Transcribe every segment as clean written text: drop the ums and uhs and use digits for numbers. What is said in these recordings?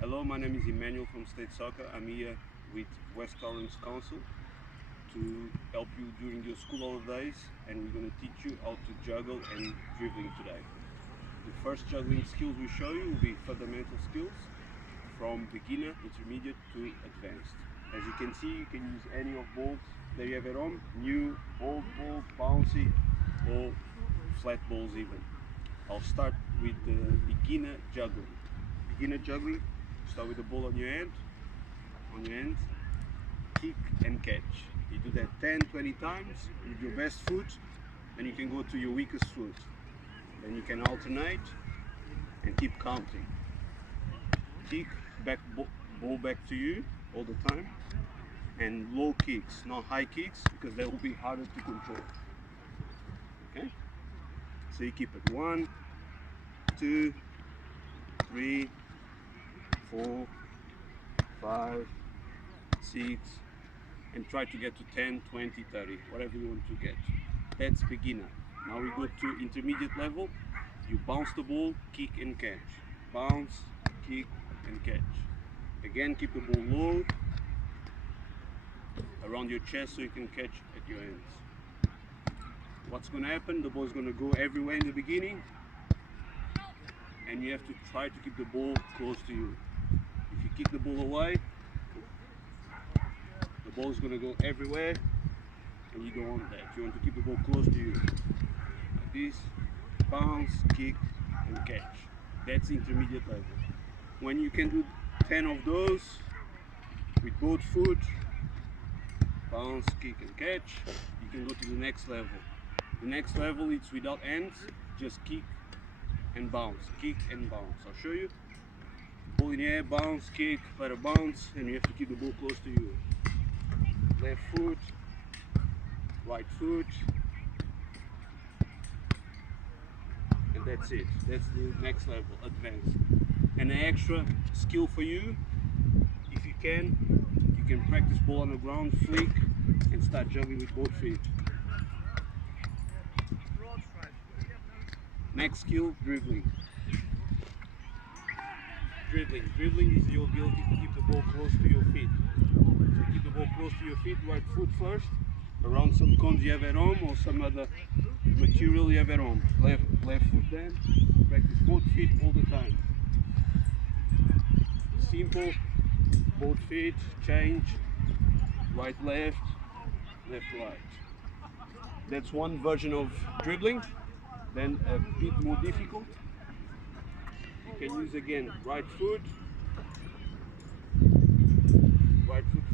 Hello, my name is Emanuel from State Soccer. I'm here with West Orange Council to help you during your school holidays, and we're going to teach you how to juggle and dribbling today. The first juggling skills we show you will be fundamental skills from beginner, intermediate to advanced. As you can see, you can use any of balls that you have at home, new, old balls, bouncy or flat balls even. I'll start with the beginner juggling. Beginner juggling, start with the ball on your hand, kick and catch. You do that 10-20 times with your best foot, then you can go to your weakest foot. Then you can alternate and keep counting. Kick, ball back to you all the time, and low kicks, not high kicks, because they will be harder to control. Okay? So you keep it 1, 2, 3, 4, 5, 6, and try to get to 10, 20, 30, whatever you want to get. That's beginner. Now we go to intermediate level. You bounce the ball, kick and catch. Bounce, kick and catch. Again, keep the ball low, around your chest so you can catch at your ends. What's going to happen? The ball is going to go everywhere in the beginning, and you have to try to keep the ball close to you. If you kick the ball away, the ball is going to go everywhere, and you don't want that. You want to keep the ball close to you. Like this, bounce, kick, and catch. That's intermediate level. When you can do 10 of those with both foot, bounce, kick, and catch, you can go to the next level. The next level is without hands, just kick and bounce, kick and bounce. I'll show you. Ball in the air, bounce, kick, let it bounce, and you have to keep the ball close to you. Left foot, right foot, and that's it. That's the next level, advanced. And an extra skill for you, if you can practice ball on the ground, flick, and start juggling with both feet. Next skill, dribbling. Dribbling is your ability to keep the ball close to your feet. So keep the ball close to your feet, right foot first, around some cones you have at home or some other material you have at home. Left foot then, practice both feet all the time. Simple, both feet, change, right left, left right. That's one version of dribbling. Then a bit more difficult, you can use again right foot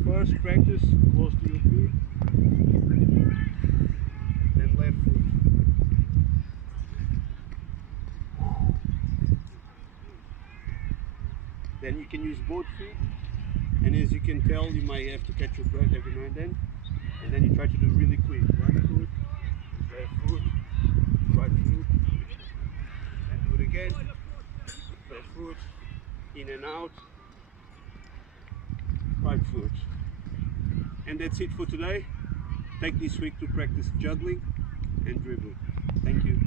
first, practice close to your feet, then left foot. Then you can use both feet, and as you can tell, you might have to catch your breath every now and then you try to do really quick. Right foot, left foot, right foot, and do it again. Left foot, in and out, right foot. And that's it for today. Take this week to practice juggling and dribbling. Thank you.